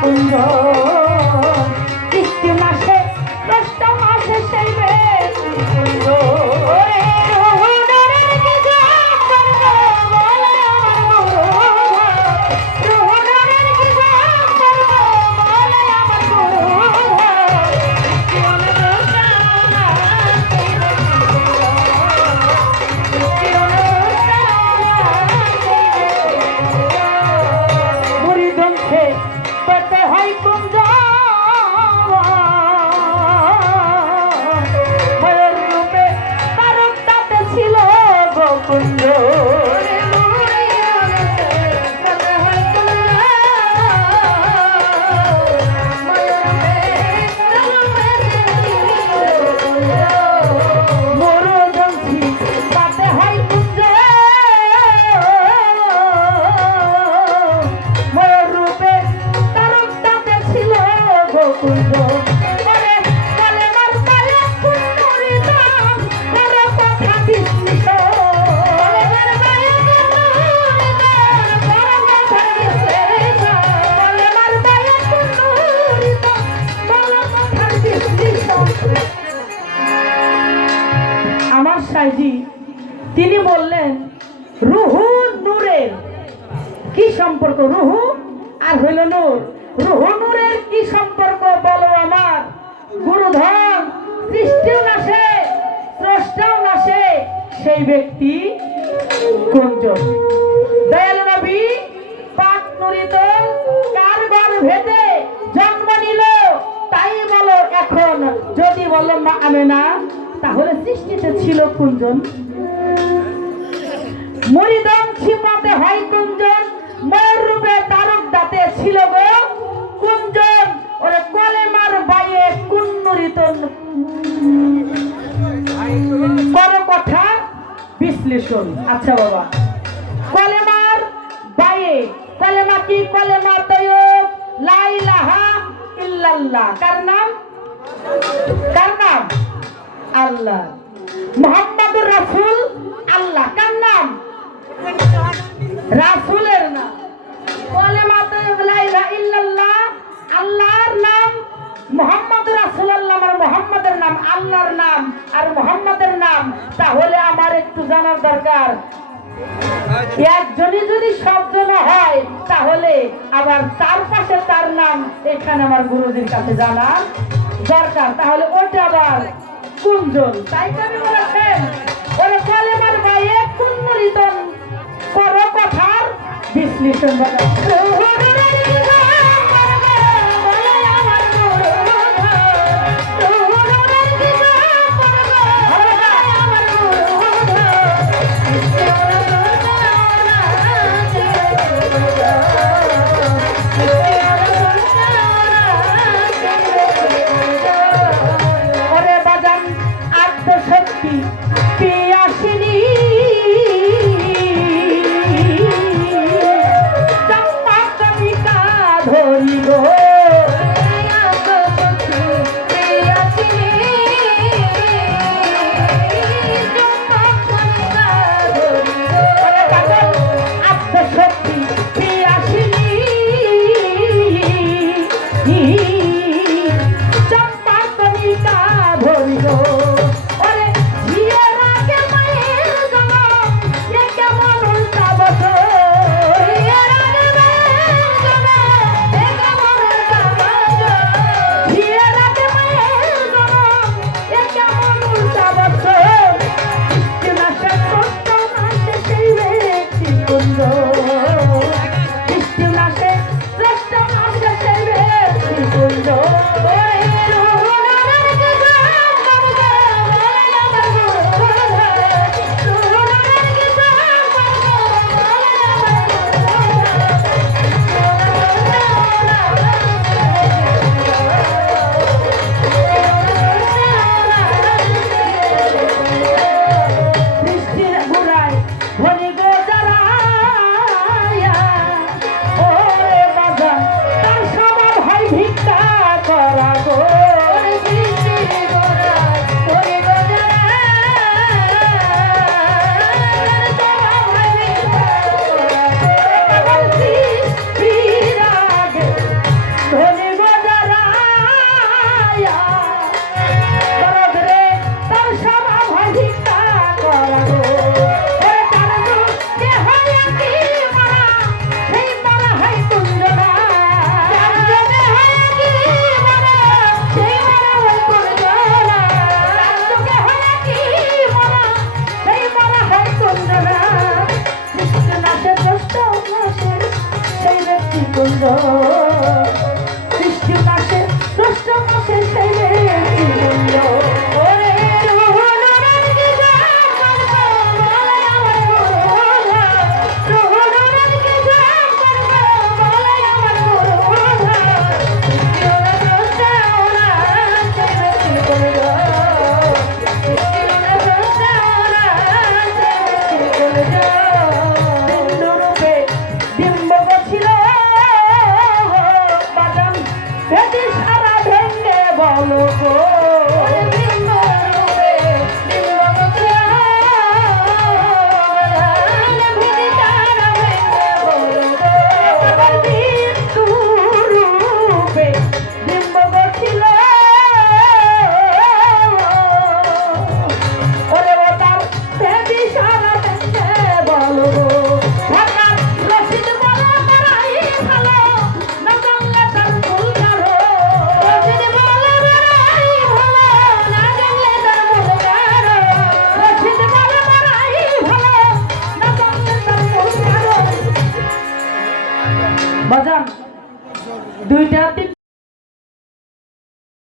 কুঞ্জ সৃষ্টি মাসে কষ্ট মাসে সেই কুঞ্জ কুঞ্জ আমার সাইজি তিনি বললেন রুহু নূরের কি সম্পর্ক, রুহু আর হইল নূর, রুহু নূরের কি সম্পর্ক বলো আমার গুরুধন, সৃষ্টিও নাশে স্রষ্টাও নাশে সেই ব্যক্তি কুঞ্জ। দয়ালু নবী পাক নুরিত কার গর্ভেতে জন্ম নিল তাই বলো এখন, যদি বলো মা আমেনা তাহলে সৃষ্টিতে ছিল কুঞ্জন। মরিদম ছিপাতে হয় কুঞ্জন, ময়ূর রূপে তারক দাঁতে ছিল গো কুঞ্জন। ওরে কলেমার বাইয়ে কুন্নুরিত কোন কথা বিশ্লেষণ। আচ্ছা বাবা, কলেমার বাইয়ে, কলেমা কি? কলেমা তৈয়ব লা ইলাহা ইল্লাল্লাহ। কার নাম? কার নাম? আল্লাহ। মুহাম্মাদুর রাসূল আল্লাহ। কার নাম? রাসূলের নাম। কলেমা তৈয়ব লা ইলাহা ইল্লাল্লাহ আল্লাহর নাম, মুহাম্মাদুর রাসূলুল্লাহ আমার মুহাম্মাদের নাম, আল্লাহর নাম আর মুহাম্মাদের নাম। তাহলে আমার একটু জানার দরকার, একজনই যদি সবজন হয় তাহলে আবার তার পাশে তার নাম এখানে আমার গুরুজির কাছে জানা দরকার। তাহলে ওটা আবার কুঞ্জন। তাই কবি বলেছেন ওরে কলেমার গায়ে কুন্নুরিতন করো কথার বিশ্লেষণ। কুঞ্জ সৃষ্টি মাসে ষষ্ঠ মাসে ছেলে কুঞ্জ ওরে বাজান দুইটা